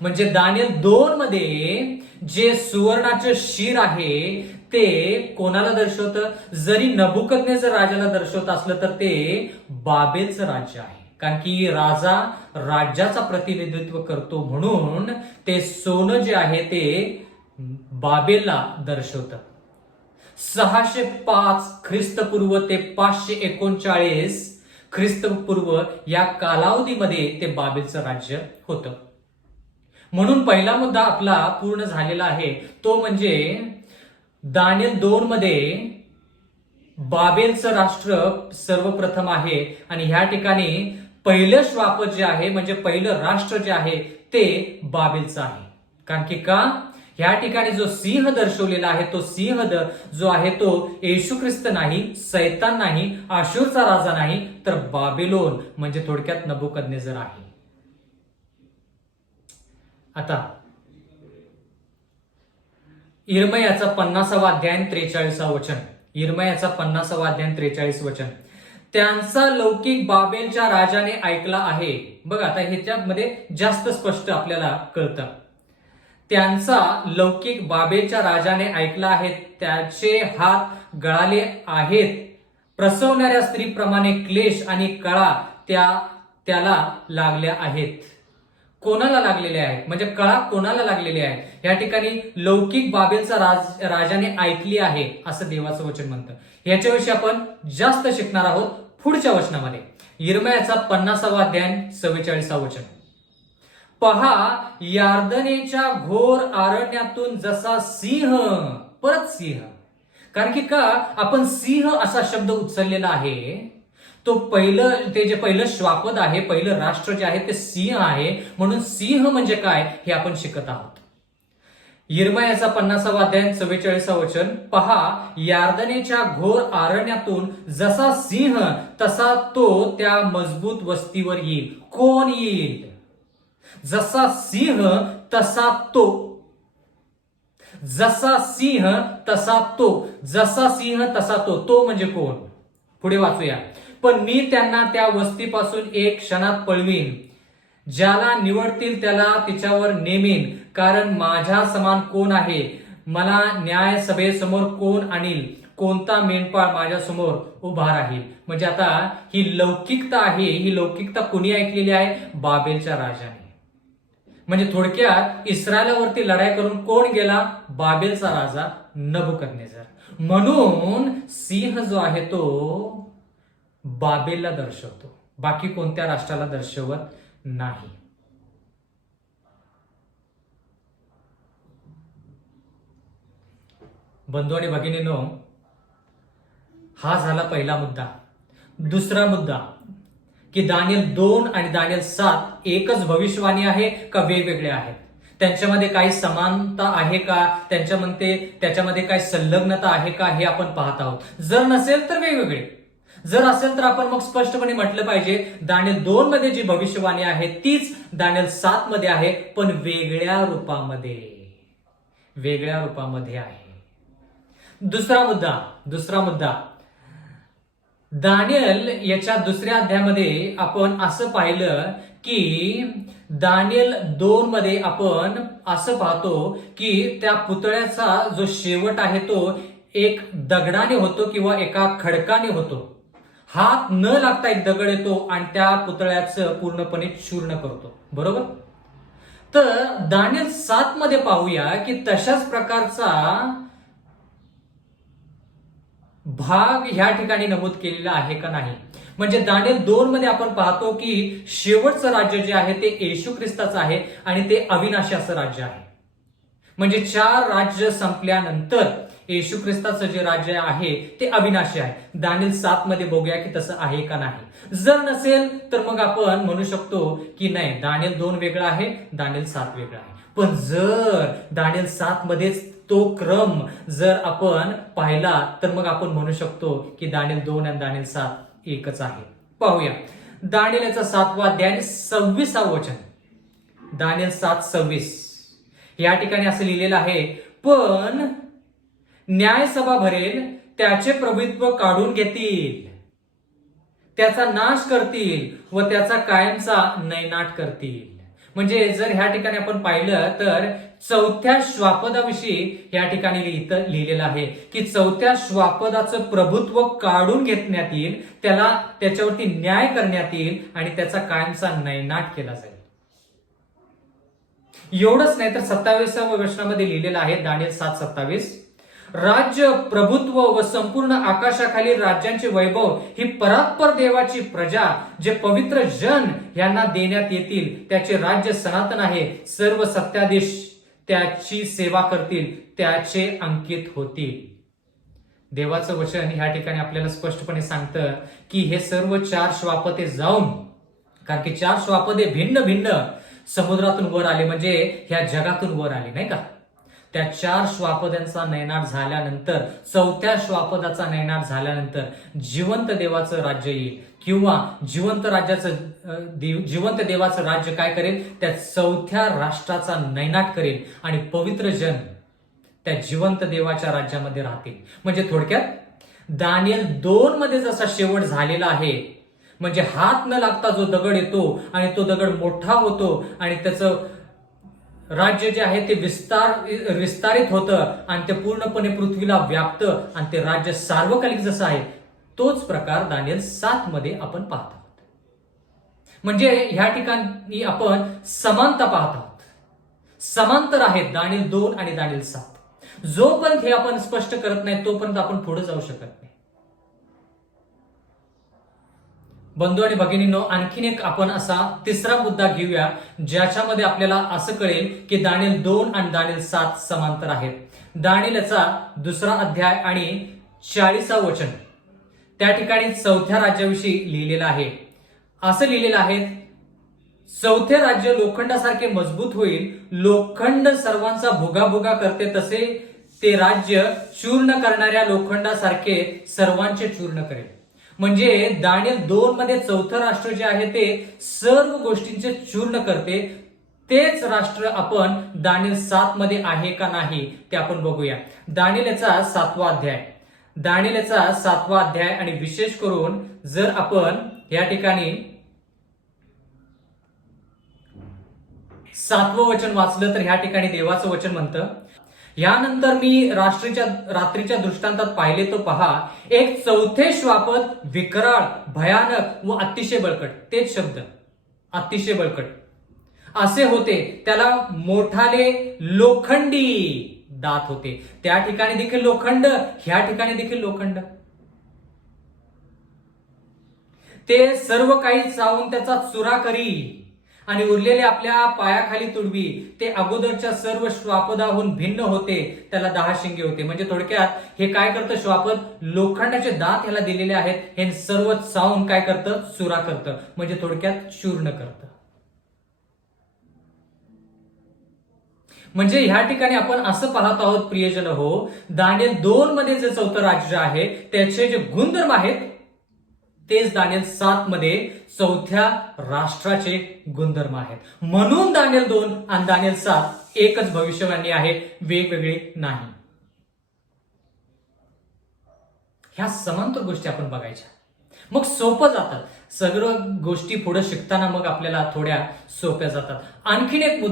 म्हणजे दानिएल 2 मध्ये जे सुवर्णाचे शिर आहे ते कोणाला दर्शवतं? जरी नबुकदनेस्सर राजाला दर्शवत असलं तर ते बाबेलचं राज्य आहे. कारण की राजा राज्याचा प्रतिनिधित्व करतो, म्हणून ते सोनं जे आहे ते बाबेलला दर्शवतं. 605 ख्रिस्तपूर्व ते 539 ख्रिस्तपूर्व या कालावधीमध्ये ते बाबेलचं राज्य होतं. म्हणून पहिला मुद्दा आपला पूर्ण झालेला आहे, तो म्हणजे दानिएल 2 मध्ये बाबेलचं राष्ट्र सर्वप्रथम आहे आणि ह्या ठिकाणी पहिलं श्वाप जे आहे म्हणजे पहिलं राष्ट्र जे आहे ते बाबेलचं आहे. कारण की का? ह्या ठिकाणी जो सिंह दर्शवलेला आहे तो सिंह जो आहे तो येशू ख्रिस्त नाही, सैतान नाही, आशूरचा राजा नाही, तर बाबेलोन म्हणजे थोडक्यात नबुकदनेस्सर आहे. आता इर्मयाचा 50वा अध्याय 43 वचन, इर्मयाचा 50वा अध्याय 43 वचन, त्यांचा लौकिक बाबेलच्या राजाने ऐकला आहे. बघा आता ह्याच्यामध्ये जास्त स्पष्ट आपल्याला कळतं. त्यांचा लौकिक बाबेलच्या राजाने ऐकला आहे, त्याचे हात गळाले आहेत, प्रसवणाऱ्या स्त्रीप्रमाणे क्लेश आणि कळा त्याला लागल्या आहेत. कोणाला लागलेले आहेत? म्हणजे कळा कोणाला लागलेले आहे? या ठिकाणी लौकिक बाबेलचा राजाने ऐकली आहे असं देवाचं वचन म्हणतं. याच्याविषयी आपण जास्त शिकणार आहोत पुढच्या वचनामध्ये. इर्मयाचा 50वा अध्याय 44 वचन, पहा यार्दनेच्या घोर अरण्यातून जसा सिंह, परत सिंह. कारण की का आपण सिंह असा शब्द उचललेला आहे, तो ते जे पहिलं श्वापद आहे, पहिलं राष्ट्र जे आहे ते सिंह आहे. म्हणून सिंह म्हणजे काय हे आपण शिकत आहोत. इर्मयाचा 50वा अध्याय 44 वचन, पहा यार्दनेच्या घोर अरण्यातून जसा सिंह तसा तो त्या मजबूत वस्तीवर येईल. कोण येईल? जसा सिंह तसा तो, जसा सिंह तसा तो, जसा सिंह तसा तो म्हणजे कोण? पुढे वाचूया. पण मी त्यांना त्या वस्तीपासून एक क्षणात पळवीन, ज्याला निवडतील त्याला तिच्यावर नेमीन, कारण माझ्या समान कोण आहे? मला न्याय सभेसमोर कोण आणील? कोणता मेंढपाळ माझ्या समोर उभा राहील? म्हणजे आता ही लौकिकता आहे, ही लौकिकता कुणी ऐकलेली आहे? बाबेलच्या राजाने. म्हणजे थोडक्यात इस्रायलावरती लढाई करून कोण गेला? बाबेलचा राजा नबुकदनेस्सर. म्हणून सिंह जो आहे तो बाबेलला दर्शवतो, बाकी कोणत्या राष्ट्राला दर्शवत नाही. बंधू आणि भगिनींनो, हा झाला पहिला मुद्दा. दुसरा मुद्दा की दानिएल 2 आणि दानिएल 7 एकच भविष्यवाणी आहे का वेगवेगळे आहेत? त्यांच्यामध्ये काही समानता आहे का? त्याच्यामध्ये काही संलग्नता आहे का हे आपण पाहत आहोत. जर नसेल तर वेगवेगळे, जर असेल तर आपण मग स्पष्टपणे म्हटलं पाहिजे दानिएल 2 मध्ये जी भविष्यवाणी आहे तीच दानिएल 7 मध्ये आहे, पण वेगळ्या रूपामध्ये आहे. दुसरा मुद्दा दानियल याच्या दुसऱ्या अध्यायामध्ये आपण असं पाहिलं की दानियल 2 मध्ये आपण असं पाहतो की त्या पुतळ्याचा जो शेवट आहे तो एक दगडाने होतो किंवा एका खडकाने होतो. हात न लागता एक दगड येतो आणि त्या पुतळ्याचं पूर्णपणे चूर्ण करतो. बरोबर. तर दानियल 7 मध्ये पाहूया की तशाच प्रकारचा भाग ह्या ठिकाणी नमूद केलेला आहे का नाही. म्हणजे दानियल 2 मध्ये आपण पाहतो की शेवटचं राज्य जे आहे ते येशू ख्रिस्ताचं आहे आणि ते अविनाशी असं राज्य आहे. म्हणजे 4 राज्य संपल्यानंतर येशू ख्रिस्ताचं जे राज्य आहे ते अविनाशी आहे. दानियल 7 मध्ये बघूया की तसं आहे का नाही. जर नसेल तर मग आपण म्हणू शकतो की नाही, दानियल 2 वेगळा आहे, दानियल 7 वेगळा आहे. पण जर दानियल 7 मध्येच तो क्रम जर आपण पाहिला तर मग आपण म्हणू शकतो की दानियल 2 आणि दानियल 7 एकच आहे. पाहूया दानियलचा 7वा अध्याय आणि 26वा वचन. दानियल 7:26 या ठिकाणी असं लिहिलेलं आहे, पण न्यायसभा भरेल, त्याचे प्रभुत्व काढून घेतील, त्याचा नाश करतील व त्याचा कायमचा नैनाट करतील. म्हणजे जर ह्या ठिकाणी आपण पाहिलं तर 4थ्या श्वापदाविषयी या ठिकाणी लिहिलेलं आहे की 4थ्या श्वापदाचं प्रभुत्व काढून घेण्यात येईल, त्याच्यावरती न्याय करण्यात येईल आणि त्याचा कायमचा नैनाट केला जाईल. एवढंच नाही तर 27व्या वचनामध्ये लिहिलेलं आहे दानियल 7:27, राज्य, प्रभुत्व व संपूर्ण आकाशाखाली राज्यांचे वैभव ही परात्पर देवाची प्रजा, जे पवित्र जन यांना देण्यात येतील. त्याचे राज्य सनातन आहे, सर्व सत्ताधीश त्याची सेवा करतील, त्याचे अंकित होतील. देवाचं वचन ह्या ठिकाणी आपल्याला स्पष्टपणे सांगतं की हे सर्व 4 श्वापदे जाऊन, कारण की 4 श्वापदे भिन्न भिन्न समुद्रातून वर आले, म्हणजे ह्या जगातून वर आले, नाही का. त्या 4 श्वापदांचा नैनाट झाल्यानंतर, 4थ्या श्वापदाचा नैनाट झाल्यानंतर जिवंत देवाचं राज्य येईल किंवा जिवंत देवाचं राज्य काय करेल, त्या 4थ्या राष्ट्राचा नैनाट करेल आणि पवित्र जन त्या जिवंत देवाच्या राज्यामध्ये राहतील. म्हणजे थोडक्यात दानियल 2 मध्ये जसा शेवट झालेला आहे, म्हणजे हात न लागता जो दगड येतो आणि तो दगड मोठा होतो आणि त्याचं राज्य जे आहे ते विस्तारित होतं आणि ते पूर्णपणे पृथ्वीला व्यापतं आणि ते राज्य सार्वकालिक जसं आहे, तोच प्रकार दानियल 7 मध्ये आपण पाहत आहोत. म्हणजे ह्या ठिकाणी आपण समानता पाहत आहोत. समांतर आहेत दानियल 2 आणि दानियल 7. जोपर्यंत हे आपण स्पष्ट करत नाही तोपर्यंत आपण पुढे जाऊ शकत नाही. बंधू आणि भगिनींनो, आणखीन एक आपण असा तिसरा मुद्दा घेऊया ज्याच्यामध्ये आपल्याला असं कळेल की दानियल 2 आणि दानियल 7 समांतर आहेत. दानियलचा 2रा अध्याय आणि 40वा वचन, त्या ठिकाणी 4थ्या राज्याविषयी लिहिलेलं आहे. असं लिहिलेलं आहे, 4थे राज्य लोखंडासारखे मजबूत होईल, लोखंड सर्वांचा भुगाभुगा करते तसे ते राज्य चूर्ण करणाऱ्या लोखंडासारखे सर्वांचे चूर्ण करेल. म्हणजे दानियल 2 मध्ये 4थं राष्ट्र जे आहे ते सर्व गोष्टींचे चूर्ण करते. तेच राष्ट्र आपण दानियल 7 मध्ये आहे का नाही ते आपण बघूया. दानियलचा 7वा अध्याय, दानियलचा 7वा अध्याय आणि विशेष करून जर आपण या ठिकाणी 7वं वचन वाचलं तर ह्या ठिकाणी देवाचं वचन म्हणतं, यानंतर मी रात्रीच्या दृष्टांतात पाहिले तो पहा, एक 4थे श्वापद विकराळ, भयानक व अतिशय बळकट. तेच शब्द, अतिशय बळकट असे होते. त्याला मोठाले लोखंडी दात होते. त्या ठिकाणी देखील लोखंड, ह्या ठिकाणी देखील लोखंड. ते सर्व काही चावून त्याचा चुरा करी आणि उरलेले आपल्या पायाखाली तुडवी. ते अगोदरच्या सर्व श्वापदाहून भिन्न होते, त्याला 10 शिंगे होते. म्हणजे थोडक्यात हे काय करतं, श्वापद लोखंडाचे दात ह्याला दिलेले आहेत, हे सर्व चावून काय करतं, चुरा करतं. म्हणजे थोडक्यात चूर्ण करतं. म्हणजे ह्या ठिकाणी आपण असं पाहत आहोत प्रियजन हो, दानियल 2 मध्ये जे 4थं राज्य आहे त्याचे जे गुणधर्म आहेत तेच दानियल 7 मध्ये 4थ्या राष्ट्राचे गुणधर्म आहेत. म्हणून दानियल 2 आणि दानियल 7 एकच भविष्यवाणी आहे, वेगवेगळी नाही. ह्या समांतर गोष्टी आपण बघायच्या. मग सोपं जातात सगळं गोष्टी पुढे शिकताना, मग आपल्याला थोड्या सोप्या जातात. आणखीन एक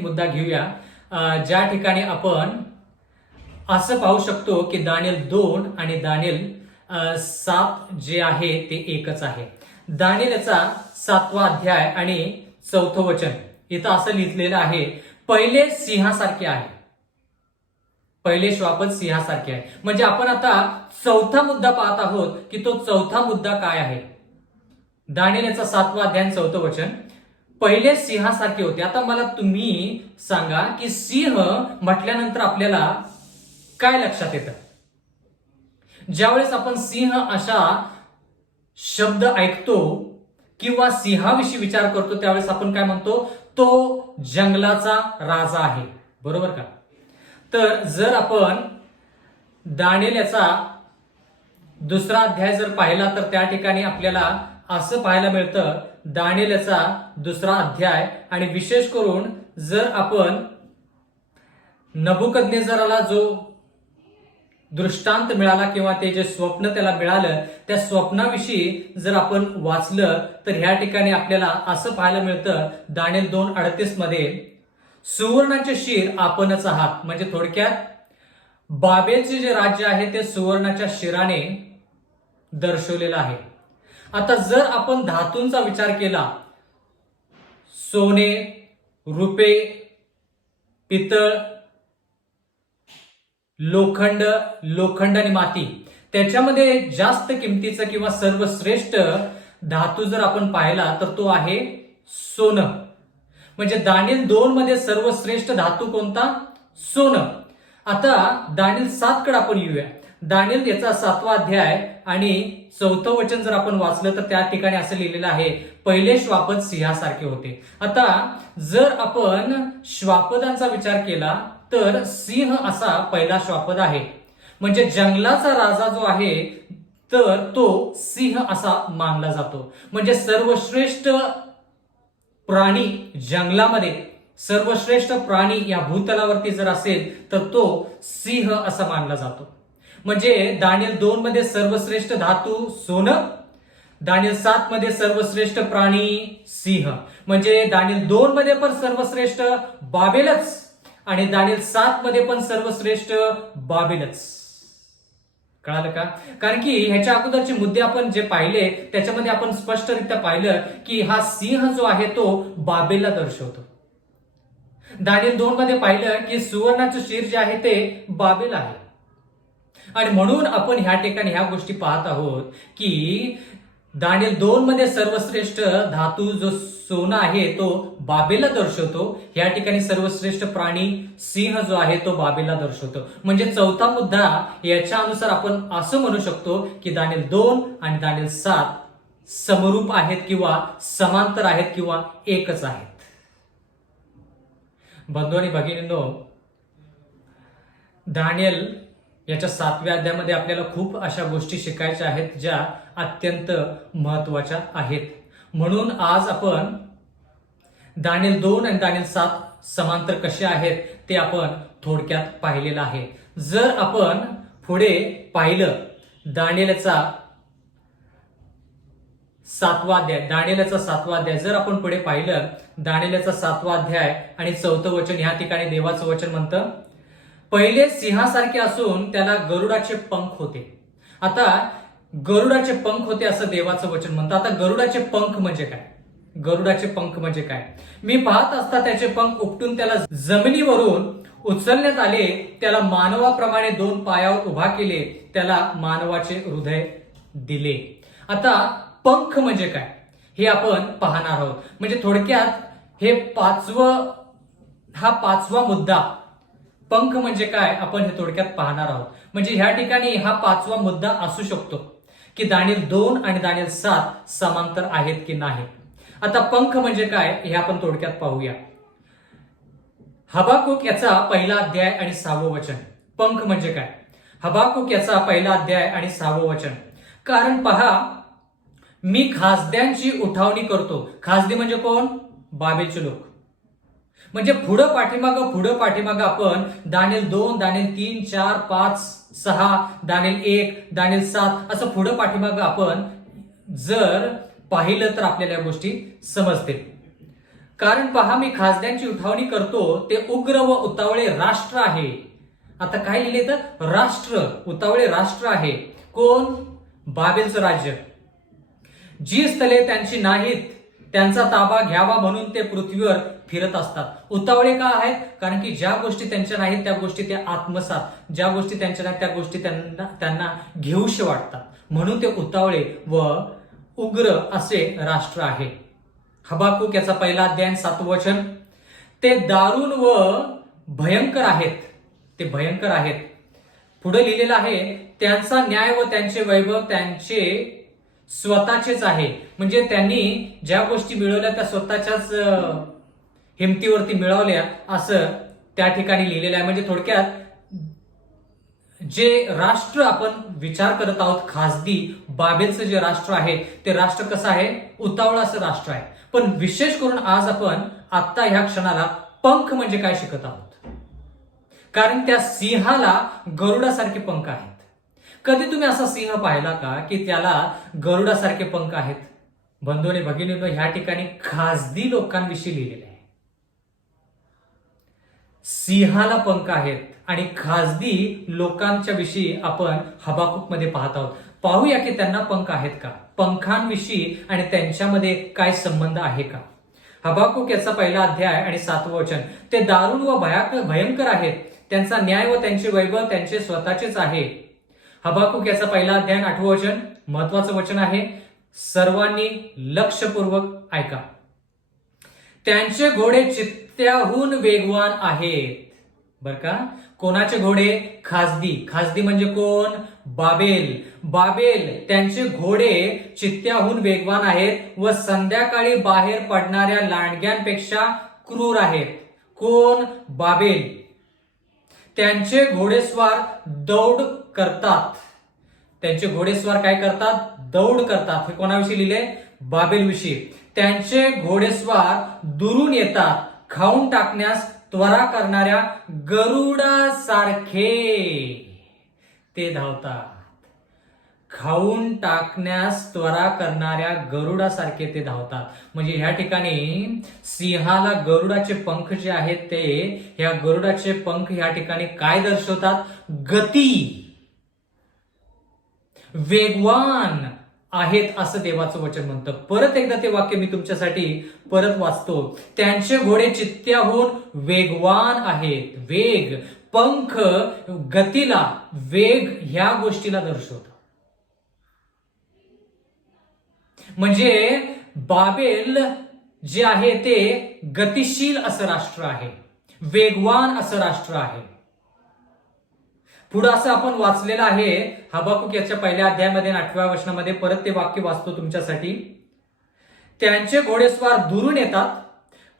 मुद्दा घेऊया ज्या ठिकाणी आपण असं पाहू शकतो की दानिएल 2 आणि दानिएल 7 जे आहे ते एकच आहे. दानिएल याचा 7वा अध्याय आणि 4थं वचन इथं असं लिहिलेलं आहे, पहिले सिंहासारखे आहे. पहिले श्वापद सिंहासारखे आहे. म्हणजे आपण आता चौथा मुद्दा पाहत आहोत की तो चौथा मुद्दा काय आहे. दानिएल याचा 7वा अध्याय 4थं वचन, पहिले सिंहासारखे होते. आता मला तुम्ही सांगा की सिंह म्हटल्यानंतर आपल्याला काय लक्षात येतं? ज्यावेळेस आपण सिंह अशा शब्द ऐकतो किंवा सिंहाविषयी विचार करतो त्यावेळेस आपण काय म्हणतो? तो जंगलाचा राजा आहे, बरोबर का? तर जर आपण दानिएल याचा 2रा अध्याय जर पाहिला तर त्या ठिकाणी आपल्याला असं पाहायला मिळतं, दानिएल याचा 2रा अध्याय आणि विशेष करून जर आपण नबुकदनेजराला जो दृष्टांत मिळाला किंवा ते जे स्वप्न त्याला मिळालं त्या स्वप्नाविषयी जर आपण वाचलं तर ह्या ठिकाणी आपल्याला असं पाहायला मिळतं, दानिएल 2:38 मध्ये, सुवर्णाचे शिर आपणच आहात. म्हणजे थोडक्यात बाबेलचे जे राज्य आहे ते सुवर्णाच्या शिराने दर्शवलेलं आहे. आता जर आपण धातूंचा विचार केला, सोने, रुपे, पितळ, लोखंड आणि माती, त्याच्यामध्ये जास्त किमतीचं किंवा सर्वश्रेष्ठ धातू जर आपण पाहिला तर तो आहे सोनं. म्हणजे दानिएल 2 मध्ये सर्वश्रेष्ठ धातू कोणता? सोनं. आता दानिएल 7 कडे आपण येऊया. दानिएल याचा 7वा अध्याय आणि 4थं वचन जर आपण वाचलं तर त्या ठिकाणी असं लिहिलेलं आहे, पहिले श्वापद सिंहासारखे होते. आता जर आपण श्वापदांचा विचार केला तर सिंह असा पहिला श्वापद आहे. म्हणजे जंगलाचा राजा जो आहे तर तो सिंह असा मानला जातो. म्हणजे सर्वश्रेष्ठ प्राणी जंगलामध्ये, सर्वश्रेष्ठ प्राणी या भूतलावरती जर असेल तर तो सिंह असा मानला जातो. म्हणजे दानिएल 2 मध्ये सर्वश्रेष्ठ धातू सोनं, दानिएल 7 मध्ये सर्वश्रेष्ठ प्राणी सिंह. म्हणजे दानिएल 2 मध्ये पण सर्वश्रेष्ठ बाबेलच आणि दानिएल 7 मध्ये पण सर्वश्रेष्ठ बाबेलच. कळालं का? कारण की ह्याच्या अगोदरचे मुद्दे आपण जे पाहिले त्याच्यामध्ये आपण स्पष्टरित्या पाहिलं की हा सिंह जो आहे तो बाबेलला दर्शवतो. दानिएल 2 मध्ये पाहिलं की सुवर्णाचं शिर जे आहे ते बाबेल आहे. आणि म्हणून आपण ह्या ठिकाणी ह्या गोष्टी पाहत आहोत की दानिएल 2 मध्ये सर्वश्रेष्ठ धातू जो सोना आहे तो बाबेलला दर्शवतो. या ठिकाणी सर्वश्रेष्ठ प्राणी सिंह जो आहे तो बाबेलला दर्शवतो. म्हणजे चौथा मुद्दा याच्या अनुसार आपण असं म्हणू शकतो की दानिएल 2 आणि दानिएल 7 समरूप आहेत किंवा समांतर आहेत किंवा एकच आहेत. बंधू आणि भगिनींनो, दानिएल याच्या 7व्या अध्यायामध्ये आपल्याला खूप अशा गोष्टी शिकायच्या आहेत ज्या अत्यंत महत्वाच्या आहेत. म्हणून आज आपण दानिएल 2 आणि दानिएल 7 समांतर कसे आहेत ते आपण थोडक्यात पाहिलेलं आहे. जर आपण पुढे पाहिलं दानिएलचा 7वा अध्याय जर आपण पुढे पाहिलं, दानिएलचा 7वा अध्याय आणि 4थं वचन, ह्या ठिकाणी देवाचं वचन म्हणतं, पहिले सिंहासारखे असून त्याला गरुडाचे पंख होते. आता गरुडाचे पंख होते असं देवाचं वचन म्हणतं. आता गरुडाचे पंख म्हणजे काय? गरुडाचे पंख म्हणजे काय? मी पाहत असता त्याचे पंख उपटून त्याला जमिनीवरून उचलण्यात आले, त्याला मानवाप्रमाणे 2 पायावर उभा केले, त्याला मानवाचे हृदय दिले. आता पंख म्हणजे काय हे आपण पाहणार आहोत. म्हणजे थोडक्यात हे पाचवा मुद्दा, पंख म्हणजे काय, आपण हे थोडक्यात पाहणार आहोत. म्हणजे ह्या ठिकाणी हा 5वा मुद्दा असू शकतो की दानिएल 2 आणि दानिएल 7 समांतर आहेत की नाही. आता पंख म्हणजे काय हे आपण थोडक्यात पाहूया. हबाकुक याचा पहिला अध्याय आणि 6वं वचन. पंख म्हणजे काय? हबाकुक याचा पहिला अध्याय आणि 6वं वचन. कारण पहा, मी खासद्यांची उठावणी करतो. खासदी म्हणजे कोण? बाबेलचे लोक. म्हणजे पुढं पाठीमागं आपण दानिएल 2, दानिएल 3, 4, 5, 6, दानिएल 1, दानिएल 7 असं पुढं पाठीमागं आपण जर पाहिलं तर आपल्याला या गोष्टी समजतील. कारण पहा, मी खासद्यांची उठावणी करतो, ते उग्र व उतावळे राष्ट्र आहे. आता काय लिहिले तर राष्ट्र, उतावळे राष्ट्र आहे. कोण? बाबेलचं राज्य. जी स्थले त्यांची नाहीत त्यांचा ताबा घ्यावा म्हणून ते पृथ्वीवर फिरत असतात. उतावळे का आहेत? कारण की ज्या गोष्टी त्यांच्या नाहीत त्या गोष्टी ते आत्मसात, ज्या गोष्टी त्यांच्या नाहीत त्या गोष्टी त्यांना घेऊशी वाटतात, म्हणून ते उतावळे व उग्र असे राष्ट्र आहे. हबाकुक याचा पहिला अध्याय 7 वचन, ते दारुण व भयंकर आहेत. ते भयंकर आहेत. पुढे लिहिलेलं आहे, त्यांचा न्याय व त्यांचे वैभव त्यांचे स्वतःचेच आहे. म्हणजे त्यांनी ज्या गोष्टी मिळवल्या त्या स्वतःच्याच हिमतीवरती मिळवल्या असं त्या ठिकाणी लिहिलेलं आहे. म्हणजे थोडक्यात जे राष्ट्र आपण विचार करत आहोत, खासदी बाबेलचं जे राष्ट्र आहे ते राष्ट्र कसं आहे? उतावळं असं राष्ट्र आहे. पण विशेष करून आज आपण आत्ता ह्या क्षणाला पंख म्हणजे काय शिकत आहोत. कारण त्या सिंहाला गरुडासारखे पंख आहेत. कधी तुम्ही असा सिंह पाहिला का की त्याला गरुडासारखे पंख आहेत? बंधू आणि भगिनींनो, ह्या ठिकाणी खासदी लोकांविषयी लिहिलेले आहे. सिंहाला पंख आहेत आणि खासदी लोकांच्या विषयी आपण हबाकुक मध्ये पाहत आहोत. पाहूया की त्यांना पंख आहेत का, पंखांविषयी आणि त्यांच्यामध्ये काय संबंध आहे का. हबाकुक याचा पहिला अध्याय आणि 7 वचन, ते दारुण व भयंकर आहेत, त्यांचा न्याय व त्यांचे वैभव त्यांचे स्वतःचेच आहे. हबाकुक याचा पहिला अध्याय 8 वचन, महत्वाचं वचन आहे, सर्वांनी लक्षपूर्वक ऐका. त्यांचे घोडे चित्त्याहून वेगवान आहेत. बर का? कोणाचे घोडे? खासदी. खासदी म्हणजे कोण? बाबेल. बाबेल त्यांचे घोडे चित्त्याहून वेगवान आहेत व संध्याकाळी बाहेर पडणाऱ्या लांडग्यांपेक्षा क्रूर आहेत. कोण? बाबेल. त्यांचे घोडेस्वार दौड करतात. त्यांचे घोडेस्वार काय करतात? दौड करतात. हे कोणाविषयी लिहिले? बाबेलविषयी. त्यांचे घोडेस्वार दुरून येतात, खाऊन टाकण्यास त्वरा करणाऱ्या गरुडासारखे ते धावतात. खाऊन टाकण्यास त्वरा करणाऱ्या गरुडासारखे ते धावतात. म्हणजे ह्या ठिकाणी सिंहाला गरुडाचे पंख जे आहेत ते, ह्या गरुडाचे पंख ह्या ठिकाणी काय दर्शवतात? गती, वेगवान आहेत असं देवाचं वचन म्हणतं. परत एकदा ते वाक्य मी तुमच्यासाठी परत वाचतो. त्यांचे घोडे चित्त्याहून वेगवान आहेत. वेग, पंख, गतीला, वेग ह्या गोष्टीला दर्शवतात. म्हणजे बाबेल जे आहे ते गतिशील असं राष्ट्र आहे, वेगवान असं राष्ट्र आहे. पुढे असं आपण वाचलेलं आहे हबाकुक याच्या पहिल्या अध्यायामध्ये 8व्या वचनामध्ये. परत ते वाक्य वाचतो तुमच्यासाठी. त्यांचे घोडेस्वार दुरून येतात,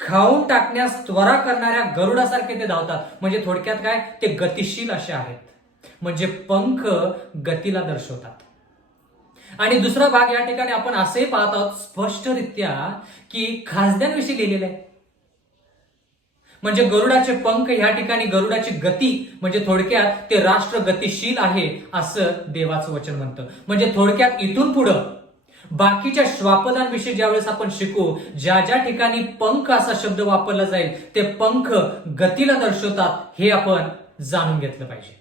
खाऊन टाकण्यास त्वरा करणाऱ्या गरुडासारखे ते धावतात. म्हणजे थोडक्यात काय? ते गतिशील असे आहेत. म्हणजे पंख गतीला दर्शवतात. आणि दुसरा भाग या ठिकाणी आपण असे पाहत आहोत स्पष्टरित्या की खासद्यांविषयी लिहिलेलं आहे. म्हणजे गरुडाचे पंख ह्या ठिकाणी गरुडाची गती, म्हणजे थोडक्यात ते राष्ट्र गतिशील आहे असं देवाचं वचन म्हणतं. म्हणजे थोडक्यात इथून पुढं बाकीच्या श्वापदांविषयी ज्यावेळेस आपण शिकू, ज्या ज्या ठिकाणी पंख असा शब्द वापरला जाईल ते पंख गतीला दर्शवतात हे आपण जाणून घेतलं पाहिजे.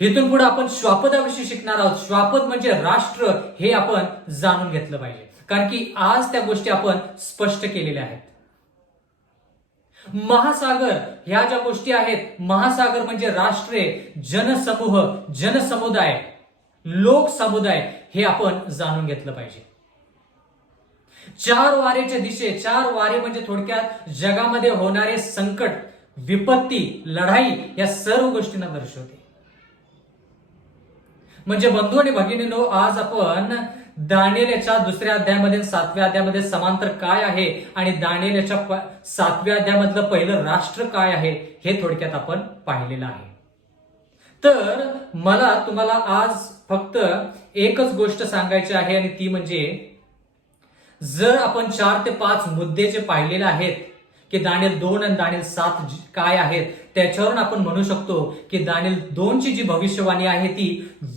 इथून पुढे आपण श्वापदाविषयी शिकणार आहोत. श्वापद म्हणजे राष्ट्र हे आपण जाणून घेतलं पाहिजे. कारण की आज त्या गोष्टी आपण स्पष्ट केलेल्या आहेत. महासागर ह्या ज्या गोष्टी आहेत, महासागर म्हणजे राष्ट्रे, जनसमूह, जनसमुदाय, लोकसमुदाय हे आपण जाणून घेतलं पाहिजे. 4 वारेच्या दिशे, 4 वारे म्हणजे थोडक्यात जगामध्ये होणारे संकट, विपत्ती, लढाई या सर्व गोष्टींना दर्शवते. म्हणजे बंधू आणि भगिनींनो, आज आपण दानिएलच्या 2ऱ्या अध्यायामध्ये 7व्या अध्यायामध्ये समांतर काय आहे आणि दानिएलच्या 7व्या अध्यायामधलं पहिलं राष्ट्र काय आहे हे थोडक्यात आपण पाहिलेलं आहे. तर मला तुम्हाला आज फक्त एकच गोष्ट सांगायची आहे आणि ती म्हणजे जर आपण 4 ते 5 मुद्दे जे पाहिलेले आहेत की दानिएल 2 आणि दानिएल 7 काय आहेत, त्याच्यावरून आपण म्हणू शकतो की दानिएल 2 ची जी भविष्यवाणी आहे ती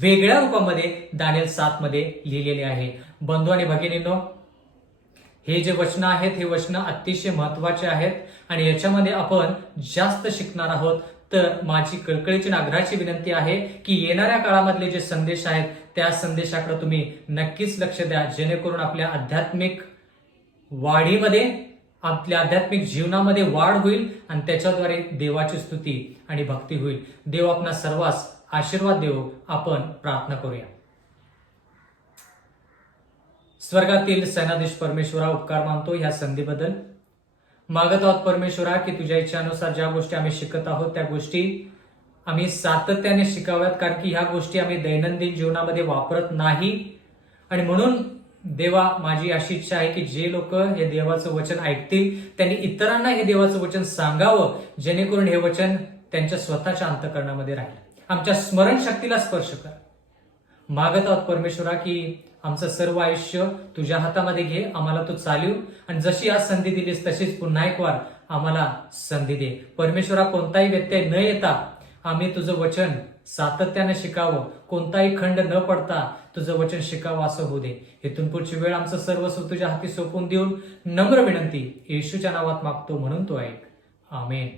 वेगळ्या रूपामध्ये दानिएल 7 मध्ये लिहिलेली आहे. बंधू आणि भगिनींनो, हे जे वचन आहेत हे वचन अतिशय महत्वाचे आहेत आणि याच्यामध्ये आपण जास्त शिकणार आहोत. तर माझी कळकळीची आग्रहाची विनंती आहे की येणाऱ्या काळामधले जे संदेश आहेत त्या संदेशाकडे तुम्ही नक्कीच लक्ष द्या, जेणेकरून आपल्या आध्यात्मिक वाढीमध्ये, आपल्या आध्यात्मिक जीवनामध्ये वाढ होईल आणि त्याच्याद्वारे देवाची स्तुती आणि भक्ती होईल. देव आपणा सर्वांस आशीर्वाद देव. आपण प्रार्थना करूया. स्वर्गातील सेनाधीश परमेश्वरा, उपकार मानतो ह्या संधीबद्दल. मागत आहोत परमेश्वरा की तुझ्या इच्छानुसार ज्या गोष्टी आम्ही शिकत आहोत त्या गोष्टी आम्ही सातत्याने शिकाव्यात, कारण की ह्या गोष्टी आम्ही दैनंदिन जीवनामध्ये वापरत नाही. आणि म्हणून देवा, माझी अशी इच्छा आहे की जे लोक हे देवाचं वचन ऐकतील त्यांनी इतरांना हे देवाचं वचन सांगावं, जेणेकरून हे वचन त्यांच्या स्वतःच्या अंतःकरणामध्ये राहील. आमच्या स्मरणशक्तीला स्पर्श कर. मागत आहोत परमेश्वरा की आमचं सर्व आयुष्य तुझ्या हातामध्ये घे, आम्हाला तू चालव आणि जशी आज संधी दिलीस तशीच पुन्हा एक वार आम्हाला संधी दे. परमेश्वरा, कोणताही व्यत्यय न येता आम्ही तुझं वचन सातत्याने शिकावं, कोणताही खंड न पडता तुझं वचन शिकावं असं होऊ दे. इथून पुढची वेळ आमचं सर्वस्व तुझ्या हाती सोपवून देऊन नम्र विनंती येशूच्या नावात मागतो, म्हणून तो ऐक. आमेन.